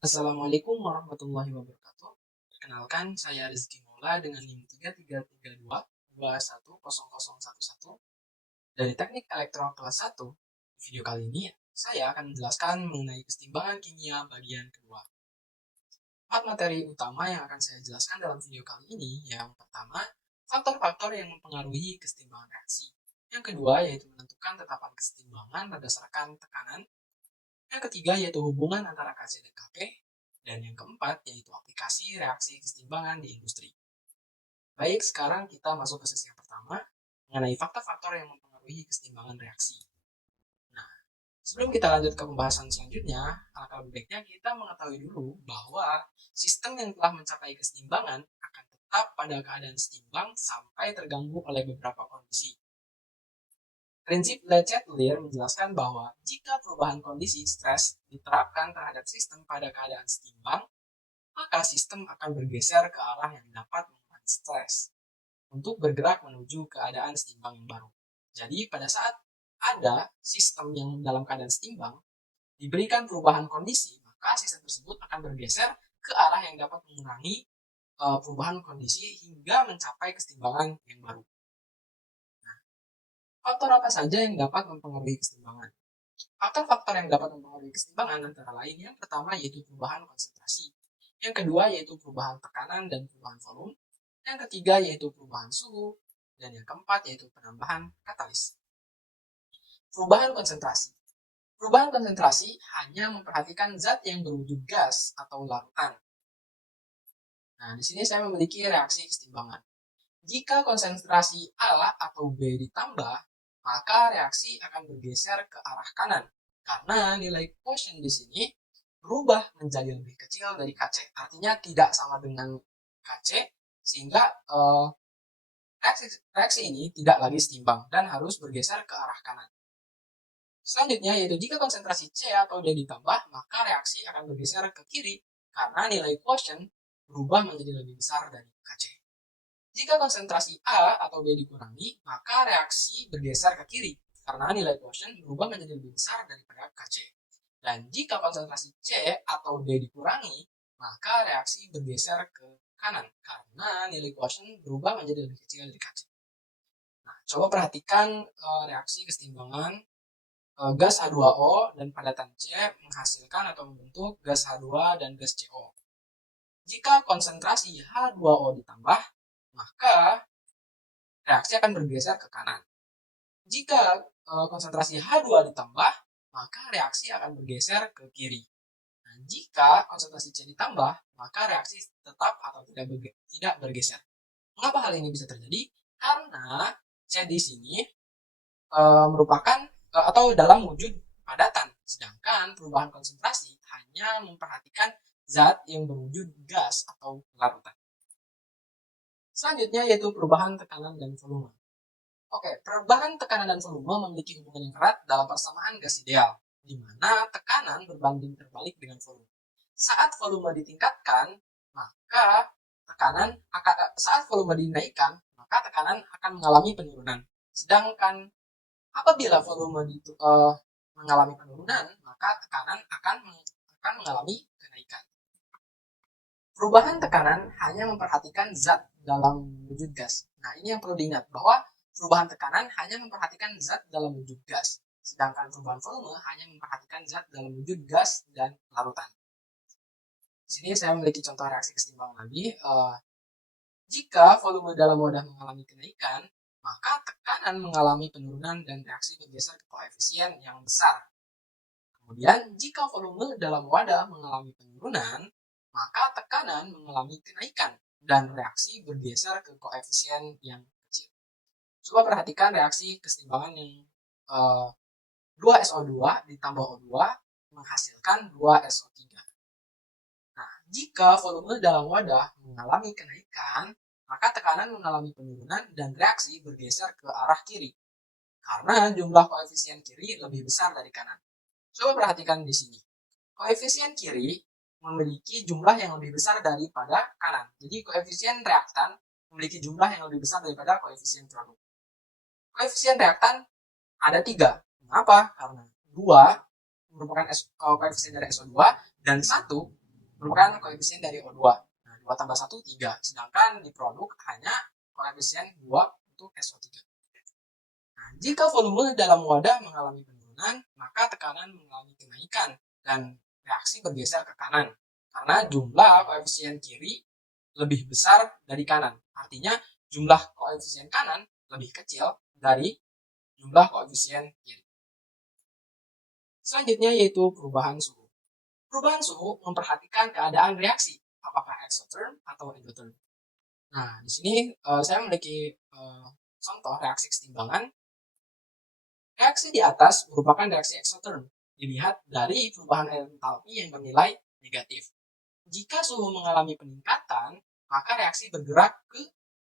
Assalamualaikum warahmatullahi wabarakatuh. Perkenalkan, saya Rizky Mola dengan NIM 3332210011 dari Teknik Elektro kelas 1. Di video kali ini, saya akan menjelaskan mengenai kesetimbangan kimia bagian kedua. 4 materi utama yang akan saya jelaskan dalam video kali ini. Yang pertama, faktor-faktor yang mempengaruhi kesetimbangan reaksi. Yang kedua, yaitu menentukan tetapan kesetimbangan berdasarkan tekanan. Yang ketiga, yaitu hubungan antara Kc dan Kp. Dan yang keempat, yaitu aplikasi reaksi kesetimbangan di industri. Baik, sekarang kita masuk ke sesi yang pertama, mengenai faktor-faktor yang mempengaruhi kesetimbangan reaksi. Nah, sebelum kita lanjut ke pembahasan selanjutnya, alangkah lebih baiknya kita mengetahui dulu bahwa sistem yang telah mencapai kesetimbangan akan tetap pada keadaan seimbang sampai terganggu oleh beberapa kondisi. Prinsip Leclerc menjelaskan bahwa jika perubahan kondisi stres diterapkan terhadap sistem pada keadaan seimbang, maka sistem akan bergeser ke arah yang dapat mengurangi stres untuk bergerak menuju keadaan seimbang yang baru. Jadi pada saat ada sistem yang dalam keadaan seimbang, diberikan perubahan kondisi, maka sistem tersebut akan bergeser ke arah yang dapat mengurangi perubahan kondisi hingga mencapai keseimbangan yang baru. Nah, faktor apa saja yang dapat mempengaruhi keseimbangan? Faktor-faktor yang dapat mempengaruhi keseimbangan antara lain yang pertama yaitu perubahan konsentrasi. Yang kedua yaitu perubahan tekanan dan perubahan volume. Yang ketiga yaitu perubahan suhu. Dan yang keempat yaitu penambahan katalis. Perubahan konsentrasi. Perubahan konsentrasi hanya memperhatikan zat yang berwujud gas atau larutan. Nah, di sini saya memiliki reaksi keseimbangan. Jika konsentrasi A atau B ditambah, maka reaksi akan bergeser ke arah kanan. Karena nilai quotient di sini berubah menjadi lebih kecil dari Kc. Artinya tidak sama dengan Kc, sehingga reaksi ini tidak lagi seimbang dan harus bergeser ke arah kanan. Selanjutnya yaitu jika konsentrasi C atau D ditambah, maka reaksi akan bergeser ke kiri karena nilai quotient berubah menjadi lebih besar dari Kc. Jika konsentrasi A atau B dikurangi, maka reaksi bergeser ke kiri karena nilai quotient berubah menjadi lebih besar daripada Kc. Dan jika konsentrasi C atau D dikurangi, maka reaksi bergeser ke kanan karena nilai quotient berubah menjadi lebih kecil dari Kc. Nah, coba perhatikan reaksi keseimbangan gas H2O dan padatan C menghasilkan atau membentuk gas H2 dan gas CO. Jika konsentrasi H2O ditambah, maka reaksi akan bergeser ke kanan. Jika konsentrasi H2 ditambah, maka reaksi akan bergeser ke kiri. Nah, jika konsentrasi C ditambah, maka reaksi tetap atau tidak bergeser. Mengapa hal ini bisa terjadi? Karena C di sini merupakan atau dalam wujud padatan, sedangkan perubahan konsentrasi hanya memperhatikan zat yang berwujud gas atau larutan. Selanjutnya yaitu perubahan tekanan dan volume. Oke, perubahan tekanan dan volume memiliki hubungan yang erat dalam persamaan gas ideal, di mana tekanan berbanding terbalik dengan volume. Saat volume ditingkatkan, maka saat volume dinaikkan, maka tekanan akan mengalami penurunan. Sedangkan apabila volume mengalami penurunan, maka tekanan akan mengalami kenaikan. Perubahan tekanan hanya memperhatikan zat dalam wujud gas. Nah, ini yang perlu diingat bahwa perubahan tekanan hanya memperhatikan zat dalam wujud gas, sedangkan perubahan volume hanya memperhatikan zat dalam wujud gas dan larutan. Di sini saya memiliki contoh reaksi keseimbangan lagi. Jika volume dalam wadah mengalami kenaikan, maka tekanan mengalami penurunan dan reaksi bergeser ke koefisien yang besar. Kemudian, jika volume dalam wadah mengalami penurunan, maka tekanan mengalami kenaikan dan reaksi bergeser ke koefisien yang kecil. Coba perhatikan reaksi keseimbangan yang 2SO2 ditambah O2 menghasilkan 2SO3. Nah, jika volume dalam wadah mengalami kenaikan, maka tekanan mengalami penurunan dan reaksi bergeser ke arah kiri karena jumlah koefisien kiri lebih besar dari kanan. Coba perhatikan di sini. Koefisien kiri memiliki jumlah yang lebih besar daripada kanan. Jadi koefisien reaktan memiliki jumlah yang lebih besar daripada koefisien produk. Koefisien reaktan ada 3. Mengapa? Karena 2 merupakan koefisien dari SO2 dan 1 merupakan koefisien dari O2. Nah, 2 tambah 1, 3. Sedangkan di produk hanya koefisien 2 untuk SO3. Nah, jika volume dalam wadah mengalami penurunan, maka tekanan mengalami kenaikan dan reaksi bergeser ke kanan. Karena jumlah koefisien kiri lebih besar dari kanan. Artinya jumlah koefisien kanan lebih kecil dari jumlah koefisien kiri. Selanjutnya yaitu perubahan suhu. Perubahan suhu memperhatikan keadaan reaksi, apakah exotherm atau endotherm. Nah, di sini saya memiliki contoh reaksi kesetimbangan. Reaksi di atas merupakan reaksi exotherm, dilihat dari perubahan entalpi yang bernilai negatif. Jika suhu mengalami peningkatan, maka reaksi bergerak ke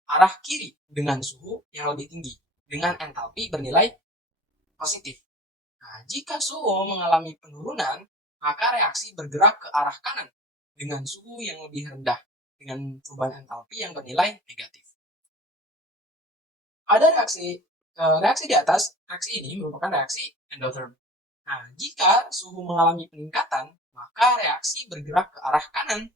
arah kiri dengan suhu yang lebih tinggi, dengan entalpi bernilai positif. Nah, jika suhu mengalami penurunan, maka reaksi bergerak ke arah kanan dengan suhu yang lebih rendah dengan perubahan entalpi yang bernilai negatif. Ada reaksi di atas, reaksi ini merupakan reaksi endotherm. Nah, jika suhu mengalami peningkatan, maka reaksi bergerak ke arah kanan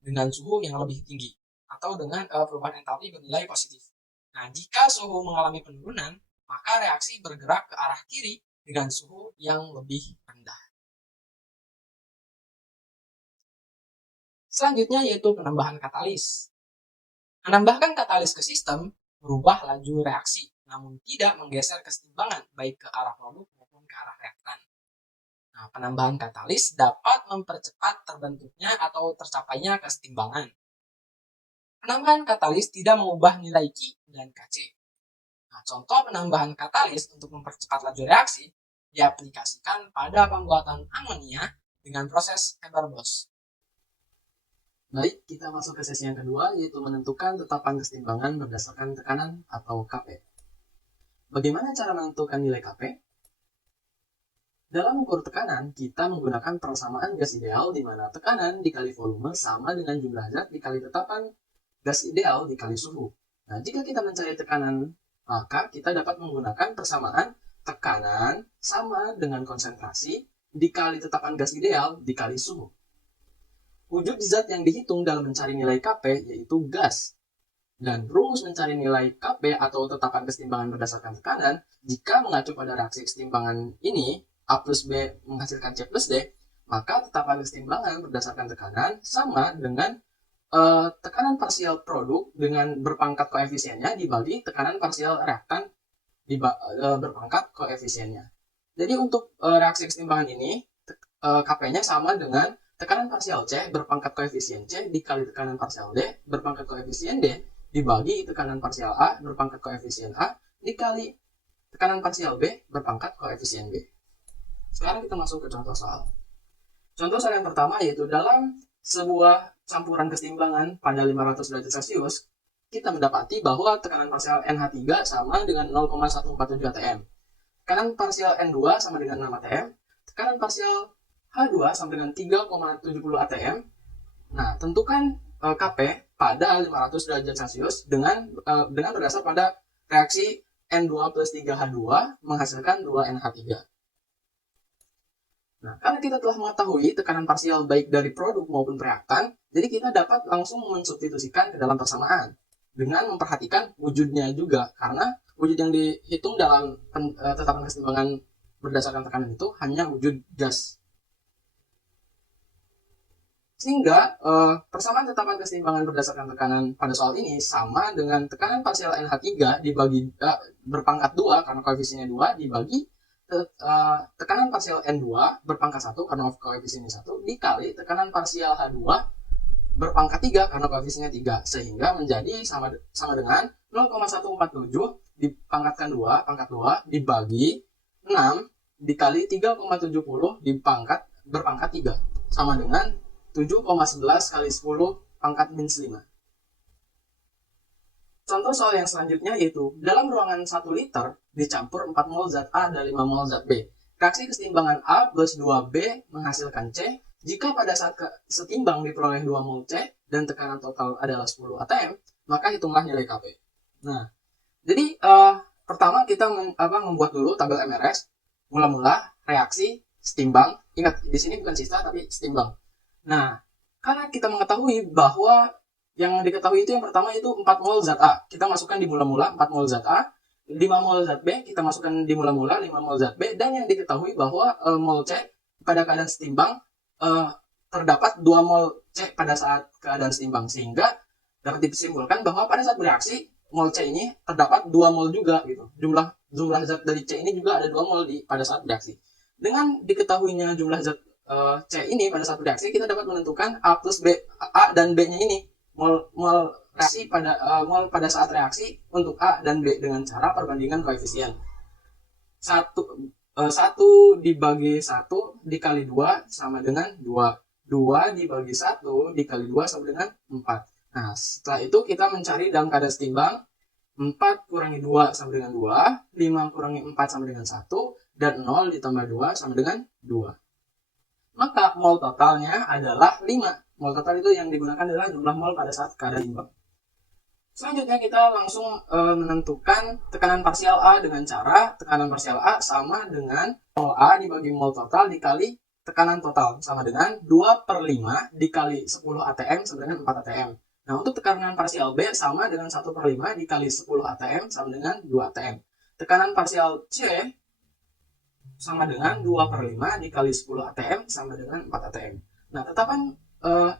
dengan suhu yang lebih tinggi atau dengan perubahan entalpi bernilai positif. Nah, jika suhu mengalami penurunan, maka reaksi bergerak ke arah kiri dengan suhu yang lebih rendah. Selanjutnya yaitu penambahan katalis. Menambahkan katalis ke sistem merubah laju reaksi, namun tidak menggeser kesetimbangan baik ke arah produk maupun ke arah reaktan. Nah, penambahan katalis dapat mempercepat terbentuknya atau tercapainya kesetimbangan. Penambahan katalis tidak mengubah nilai Q dan Kc. Nah, contoh penambahan katalis untuk mempercepat laju reaksi diaplikasikan pada pembuatan amonia dengan proses Haber-Bosch. Baik, kita masuk ke sesi yang kedua, yaitu menentukan tetapan kesetimbangan berdasarkan tekanan atau Kp. Bagaimana cara menentukan nilai Kp? Dalam ukur tekanan, kita menggunakan persamaan gas ideal di mana tekanan dikali volume sama dengan jumlah zat dikali tetapan gas ideal dikali suhu. Nah, jika kita mencari tekanan, maka kita dapat menggunakan persamaan tekanan sama dengan konsentrasi dikali tetapan gas ideal dikali suhu. Wujud zat yang dihitung dalam mencari nilai Kp yaitu gas. Dan rumus mencari nilai Kp atau tetapan kesetimbangan berdasarkan tekanan, jika mengacu pada reaksi kesetimbangan ini, A plus B menghasilkan C plus D, maka tetapan kesetimbangan berdasarkan tekanan sama dengan tekanan parsial produk dengan berpangkat koefisiennya dibagi tekanan parsial reaktan berpangkat koefisiennya. Jadi untuk reaksi kesetimbangan ini, Kp-nya sama dengan tekanan parsial C berpangkat koefisien C dikali tekanan parsial D berpangkat koefisien D dibagi tekanan parsial A berpangkat koefisien A dikali tekanan parsial B berpangkat koefisien B. Sekarang kita masuk ke contoh soal. Contoh soal yang pertama yaitu dalam sebuah campuran kesetimbangan pada 500 derajat Celcius, kita mendapati bahwa tekanan parsial NH3 sama dengan 0,147 atm. Tekanan parsial N2 sama dengan 6 atm. Tekanan parsial H2 sama dengan 3,70 atm. Nah, tentukan Kp pada 500 derajat Celcius dengan berdasar pada reaksi N2 plus 3H2 menghasilkan 2NH3. Nah, karena kita telah mengetahui tekanan parsial baik dari produk maupun reaktan, jadi kita dapat langsung mensubstitusikan ke dalam persamaan dengan memperhatikan wujudnya juga, karena wujud yang dihitung dalam tetapan kesetimbangan berdasarkan tekanan itu hanya wujud gas. Sehingga persamaan tetapan kesetimbangan berdasarkan tekanan pada soal ini sama dengan tekanan parsial NH3 dibagi berpangkat 2 karena koefisiennya 2 dibagi tekanan parsial N2 berpangkat 1 karena koefisiennya 1 dikali tekanan parsial H2 berpangkat 3 karena koefisiennya 3, sehingga menjadi sama dengan 0,147 dipangkatkan 2 pangkat 2 dibagi 6 dikali 3,70 berpangkat 3 sama dengan 7,11 kali 10 pangkat minus 5. Contoh soal yang selanjutnya yaitu dalam ruangan 1 liter dicampur 4 mol zat A dan 5 mol zat B. Reaksi kesetimbangan A plus 2B menghasilkan C. Jika pada saat setimbang diperoleh 2 mol C dan tekanan total adalah 10 atm, maka hitunglah nilai Kp. Nah, jadi pertama kita membuat dulu tabel MRS, mula-mula reaksi, setimbang. Ingat, di sini bukan sisa tapi setimbang. Nah, Karena kita mengetahui bahwa yang diketahui itu yang pertama itu 4 mol zat A. Kita masukkan di mula-mula 4 mol zat A, 5 mol zat B, kita masukkan di mula-mula 5 mol zat B, dan yang diketahui bahwa mol C pada keadaan setimbang terdapat 2 mol C pada saat keadaan setimbang, sehingga dapat disimpulkan bahwa pada saat bereaksi mol C ini terdapat 2 mol juga gitu. Jumlah zat dari C ini juga ada 2 mol pada saat bereaksi. Dengan diketahuinya jumlah zat C ini pada saat bereaksi, kita dapat menentukan A plus B, A dan B-nya ini mol reaksi mol pada saat reaksi untuk A dan B dengan cara perbandingan koefisien 1 dibagi 1 dikali 2 sama dengan 2 dibagi 1 dikali 2 sama dengan 4. Nah, setelah itu kita mencari dalam keadaan setimbang 4 kurangi 2 sama dengan 2, 5 kurangi 4 sama dengan 1, dan 0 ditambah 2 sama dengan 2. Maka mol totalnya adalah 5. Mol total itu yang digunakan adalah jumlah mol pada saat keadaan seimbang. Selanjutnya kita langsung menentukan tekanan parsial A dengan cara tekanan parsial A sama dengan mol A dibagi mol total dikali tekanan total sama dengan 2/5 dikali 10 atm sama dengan 4 atm. Nah, untuk tekanan parsial B sama dengan 1/5 dikali 10 atm sama dengan 2 atm. Tekanan parsial C sama dengan 2/5 dikali 10 atm sama dengan 4 atm. Nah, tetapan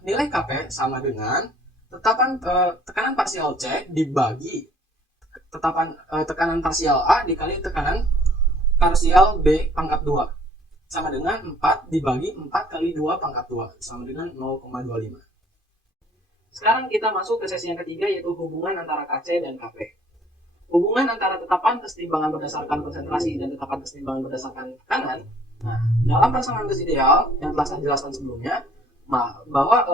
nilai Kp sama dengan tetapan tekanan parsial C dibagi tekanan parsial A dikali tekanan parsial B pangkat 2 sama dengan 4 dibagi 4 kali 2 pangkat 2 sama dengan 0,25. Sekarang kita masuk ke sesi yang ketiga, yaitu hubungan antara Kc dan Kp. Hubungan antara tetapan kesetimbangan berdasarkan konsentrasi dan tetapan kesetimbangan berdasarkan tekanan. Nah, dalam persamaan gas ideal yang telah saya jelaskan sebelumnya, bahwa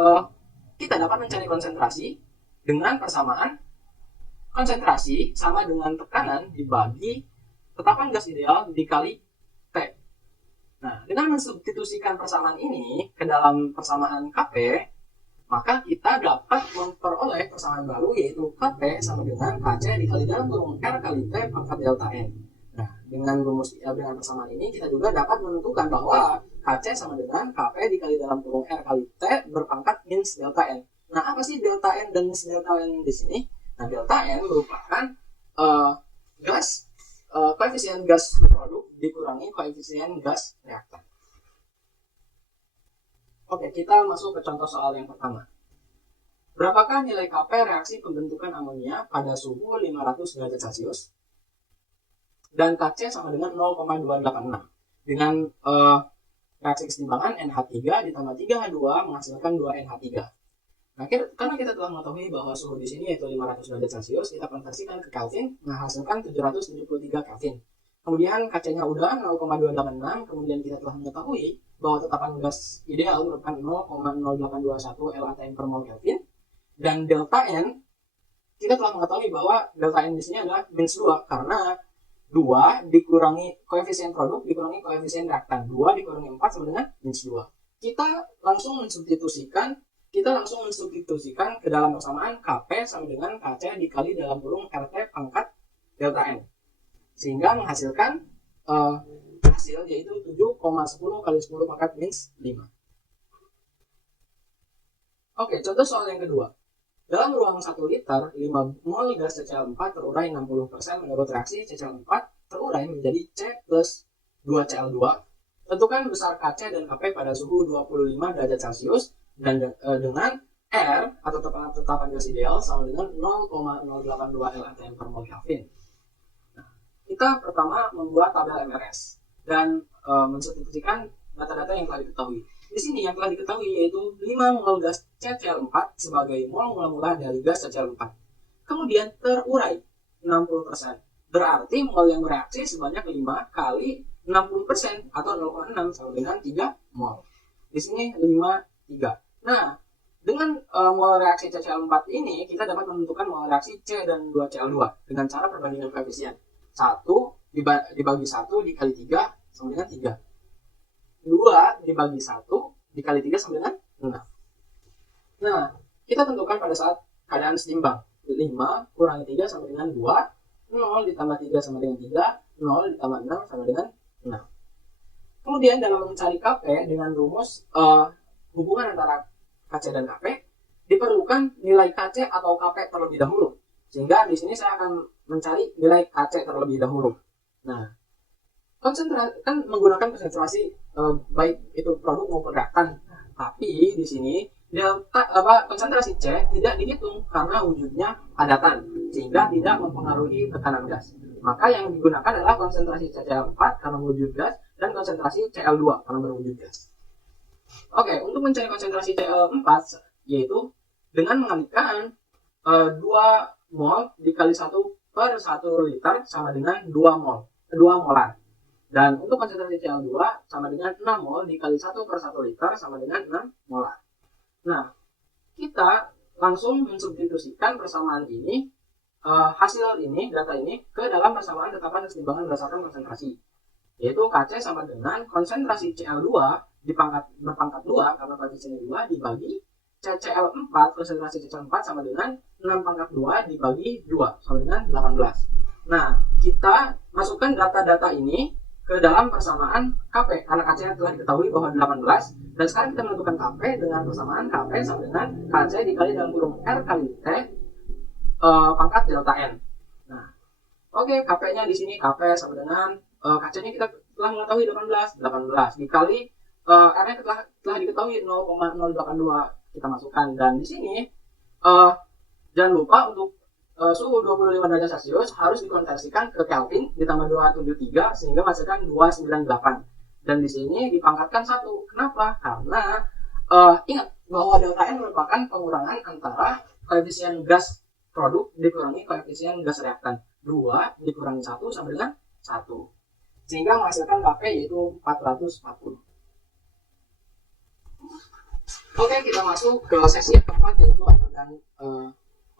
kita dapat mencari konsentrasi dengan persamaan konsentrasi sama dengan tekanan dibagi tetapan gas ideal dikali T. Nah, dengan mensubstitusikan persamaan ini ke dalam persamaan Kp, maka kita dapat memperoleh persamaan baru, yaitu Kp sama dengan Kc dikali dalam kurung R kali T pangkat delta N. Nah, dengan persamaan ini kita juga dapat menentukan bahwa Kc sama dengan Kp dikali dalam kurung R kali T berpangkat minus delta N. Nah, apa sih delta N dan minus delta N di sini? Nah, delta N merupakan koefisien gas produk dikurangi koefisien gas reaktan. Oke, kita masuk ke contoh soal yang pertama. Berapakah nilai Kp reaksi pembentukan amonia pada suhu 500 derajat Celcius? Dan Kc sama dengan 0,286. Dengan reaksi kesetimbangan NH3 ditambah 3H2 menghasilkan 2NH3. Nah, karena kita telah mengetahui bahwa suhu di sini yaitu 500 derajat Celcius, kita konversikan ke Kelvin menghasilkan 773 Kelvin. Kemudian Kc-nya udah 0,286, kemudian kita telah mengetahui bahwa tetapan gas ideal merupakan 0,0821 LATM per mol Kelvin, dan delta N kita telah mengetahui bahwa delta N di sini adalah minus 2 karena 2 dikurangi koefisien produk dikurangi koefisien reaktan, 2 dikurangi 4 sama dengan minus 2. Kita langsung mensubstitusikan ke dalam persamaan Kp sama dengan Kc dikali dalam kurung RT pangkat delta N, sehingga menghasilkan hasil yaitu 7,10 kali 10 pangkat minus 5. Oke, contoh soal yang kedua. Dalam ruang 1 liter, 5 mol gas CCl4 terurai 60% menurut reaksi CCl4 terurai menjadi C plus 2Cl2. Tentukan besar Kc dan Kp pada suhu 25 derajat Celcius dan dengan R atau tetapan gas ideal sama dengan 0,082 LATM per mol Kelvin. Kita pertama membuat tabel MRS dan mensubstitusikan data-data yang telah diketahui. Di sini yang telah diketahui yaitu 5 mol gas CCl4 sebagai mol mula-mula dari gas CCl4. Kemudian terurai 60%. Berarti mol yang bereaksi sebanyak 5 kali 60% atau 0,6 sama dengan 3 mol. Di sini 5, 3. Nah, dengan mol reaksi CCl4 ini kita dapat menentukan mol reaksi C dan 2Cl2 dengan cara perbandingan koefisien. 1 dibagi 1 dikali 3 sama dengan 3. 2 dibagi 1 dikali 3 sama dengan 6. Nah, kita tentukan pada saat keadaan setimbang. 5 kurangi 3 sama dengan 2. 0 ditambah 3 sama dengan 3. 0 ditambah 6 sama dengan 6. Kemudian dalam mencari Kp dengan rumus hubungan antara KC dan KP, diperlukan nilai KC atau KP terlebih dahulu. Sehingga di sini saya akan mencari nilai KC terlebih dahulu. Nah, konsentrasi kan menggunakan konsentrasi baik itu produk maupun reaktan. Tapi di sini konsentrasi C tidak dihitung karena wujudnya padatan, sehingga tidak mempengaruhi tekanan gas. Maka yang digunakan adalah konsentrasi CCl4 karena wujud gas dan konsentrasi Cl2 karena berwujud gas. Oke, untuk mencari konsentrasi Cl4 yaitu dengan mengalihkan 2 mol dikali 1 per 1 liter sama dengan 2 molar. Dan untuk konsentrasi Cl2 sama dengan 6 mol dikali 1 per 1 liter sama dengan 6 molar. Nah, kita langsung mensubstitusikan persamaan ini, hasil ini, data ini, ke dalam persamaan tetapan keseimbangan berdasarkan konsentrasi. Yaitu KC sama dengan konsentrasi Cl2 berpangkat 2 karena koefisiennya 2 dibagi CCl4, konsentrasi CCl4 sama dengan 6 pangkat 2 dibagi 2 sama dengan 18. Nah, kita masukkan data-data ini ke dalam persamaan KP karena KC telah diketahui bahwa 18, dan sekarang kita menentukan KP dengan persamaan KP sama dengan KC dikali dalam kurung R kali T pangkat delta N. Nah, oke, KP-nya di sini KP sama dengan KC-nya kita telah mengetahui 18 dikali R-nya telah diketahui 0,082 kita masukkan, dan di sini jangan lupa untuk suhu 25 derajat Celcius harus dikonversikan ke Kelvin ditambah 273 sehingga menghasilkan 298, dan di sini dipangkatkan 1. Kenapa? Karena ingat bahwa delta N merupakan pengurangan antara koefisien gas produk dikurangi koefisien gas reaktan. 2 dikurangi 1 sama dengan 1, sehingga menghasilkan KP yaitu 440. Oke, kita masuk ke sesi yang keempat, yaitu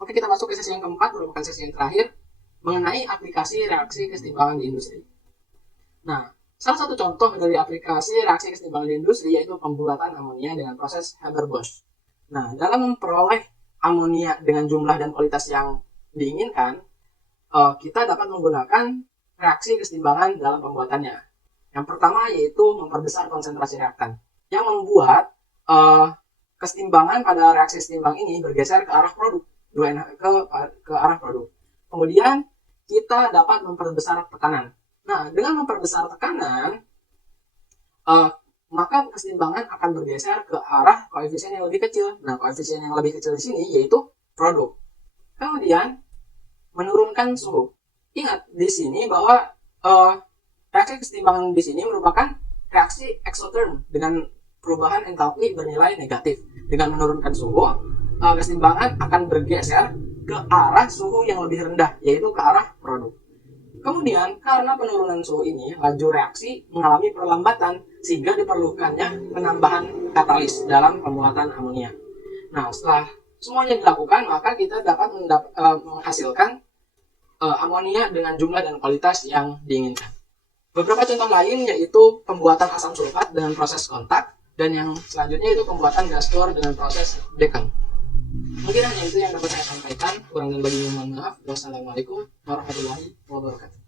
kita masuk ke sesi yang keempat, merupakan sesi yang terakhir mengenai aplikasi reaksi kesetimbangan di industri. Nah, salah satu contoh dari aplikasi reaksi kesetimbangan di industri yaitu pembuatan amonia dengan proses Haber-Bosch. Nah, dalam memperoleh amonia dengan jumlah dan kualitas yang diinginkan, kita dapat menggunakan reaksi kesetimbangan dalam pembuatannya. Yang pertama yaitu memperbesar konsentrasi reaktan, yang membuat kesetimbangan pada reaksi setimbang ini bergeser ke arah produk, ke arah produk. Kemudian kita dapat memperbesar tekanan. Nah, dengan memperbesar tekanan, maka kesetimbangan akan bergeser ke arah koefisien yang lebih kecil. Nah, koefisien yang lebih kecil di sini yaitu produk. Kemudian menurunkan suhu. Ingat di sini bahwa reaksi kesetimbangan di sini merupakan reaksi exotherm dengan perubahan entalpi bernilai negatif. Dengan menurunkan suhu, kesetimbangan akan bergeser ke arah suhu yang lebih rendah, yaitu ke arah produk. Kemudian, karena penurunan suhu ini, laju reaksi mengalami perlambatan, sehingga diperlukannya penambahan katalis dalam pembuatan amonia. Nah, setelah semuanya dilakukan, maka kita dapat menghasilkan amonia dengan jumlah dan kualitas yang diinginkan. Beberapa contoh lain yaitu pembuatan asam sulfat dengan proses kontak, dan yang selanjutnya itu pembuatan gas keluar dengan proses Deacon. Mungkin hanya itu yang dapat saya sampaikan. Kurang dan lebihnya mohon maaf. Wassalamualaikum warahmatullahi wabarakatuh.